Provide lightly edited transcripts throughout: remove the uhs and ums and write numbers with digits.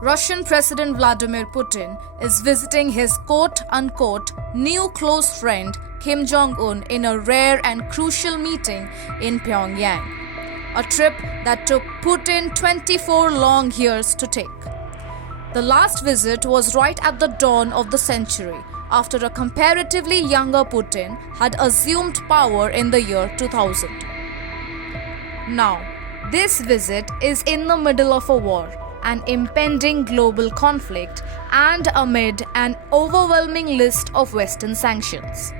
Russian President Vladimir Putin is visiting his quote-unquote new close friend Kim Jong in a rare and crucial meeting in Pyongyang, a trip that took Putin 24 long years to take. The last visit was right at the dawn of the century, after a comparatively younger Putin had assumed power in the year 2000. Now, this visit is in the middle of a war, an impending global conflict, and amid an overwhelming list of Western sanctions.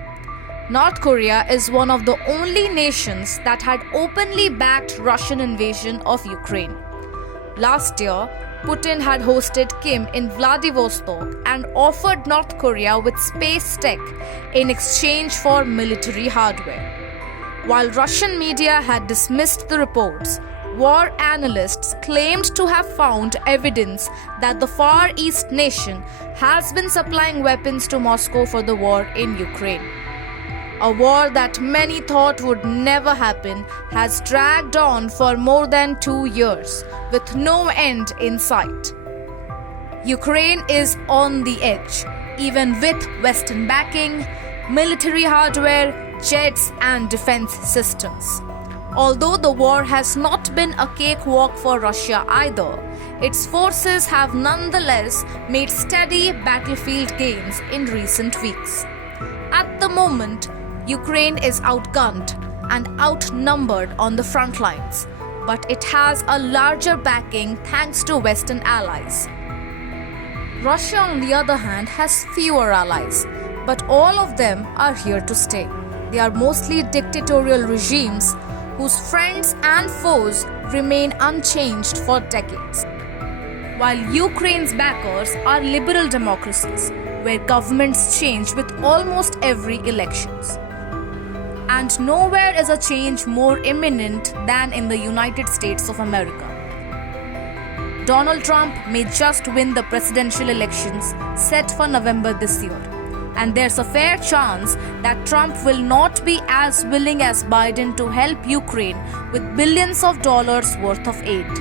North Korea is one of the only nations that had openly backed Russian invasion of Ukraine. Last year, Putin had hosted Kim in Vladivostok and offered North Korea with space tech in exchange for military hardware. While Russian media had dismissed the reports, war analysts claimed to have found evidence that the Far East nation has been supplying weapons to Moscow for the war in Ukraine. A war that many thought would never happen has dragged on for more than 2 years, with no end in sight. Ukraine is on the edge, even with Western backing, military hardware, jets, and defense systems. Although the war has not been a cakewalk for Russia either, its forces have nonetheless made steady battlefield gains in recent weeks. At the moment, Ukraine is outgunned and outnumbered on the front lines, but it has a larger backing thanks to Western allies. Russia, on the other hand, has fewer allies, but all of them are here to stay. They are mostly dictatorial regimes whose friends and foes remain unchanged for decades. While Ukraine's backers are liberal democracies, where governments change with almost every elections. And nowhere is a change more imminent than in the United States of America. Donald Trump may just win the presidential elections set for November this year, and there's a fair chance that Trump will not be as willing as Biden to help Ukraine with billions of dollars worth of aid.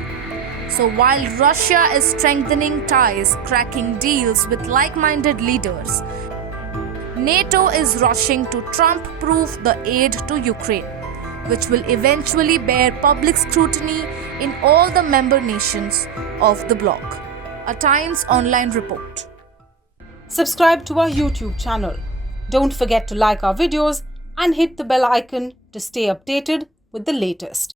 So while Russia is strengthening ties, cracking deals with like-minded leaders, NATO is rushing to Trump-proof the aid to Ukraine, which will eventually bear public scrutiny in all the member nations of the bloc. A Times Online report. Subscribe to our YouTube channel. Don't forget to like our videos and hit the bell icon to stay updated with the latest.